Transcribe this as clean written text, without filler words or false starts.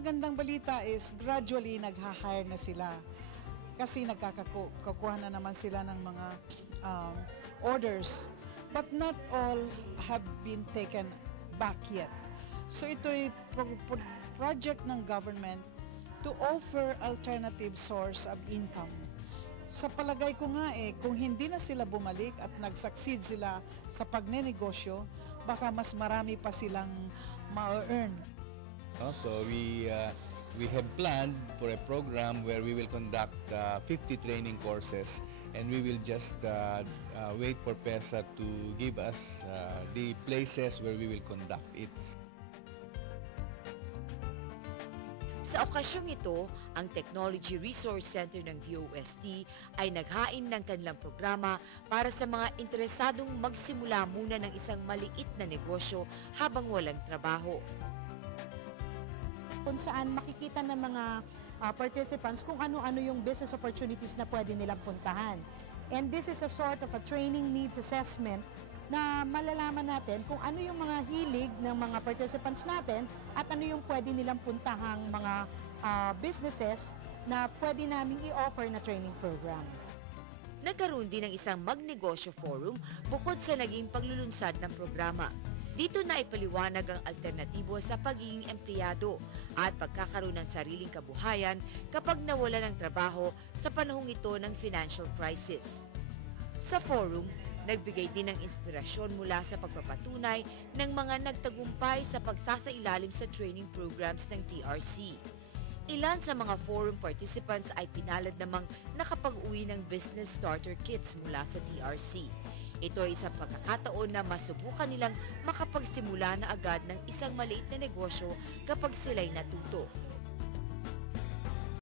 magandang balita is gradually nagha-hire na sila. Kasi nagkakakuha na naman sila ng mga orders. But not all have been taken back yet. So ito'y project ng government to offer alternative source of income. Sa palagay ko nga kung hindi na sila bumalik at nag-succeed sila sa pagnenegosyo, baka mas marami pa silang ma-earn. So we have planned for a program where we will conduct 50 training courses, and we will just wait for PESA to give us the places where we will conduct it. Sa okasyong ito, ang Technology Resource Center ng DOST ay naghain ng kanilang programa para sa mga interesadong magsimula muna ng isang maliit na negosyo habang walang trabaho. Kung saan makikita ng mga participants kung ano-ano yung business opportunities na pwede nilang puntahan. And this is a sort of a training needs assessment na malalaman natin kung ano yung mga hilig ng mga participants natin at ano yung pwede nilang puntahang mga businesses na pwede namin i-offer na training program. Nagkaroon din ng isang magnegosyo forum bukod sa naging paglulunsad ng programa. Dito na ipaliwanag ang alternatibo sa pagiging empleyado at pagkakaroon ng sariling kabuhayan kapag nawala ng trabaho sa panahong ito ng financial crisis. Sa forum, nagbigay din ng inspirasyon mula sa pagpapatunay ng mga nagtagumpay sa pagsasailalim sa training programs ng TRC. Ilan sa mga forum participants ay pinalad namang nakapag-uwi ng business starter kits mula sa TRC. Ito ay isang pagkakataon na masubukan nilang makapagsimula na agad ng isang maliit na negosyo kapag sila'y natuto.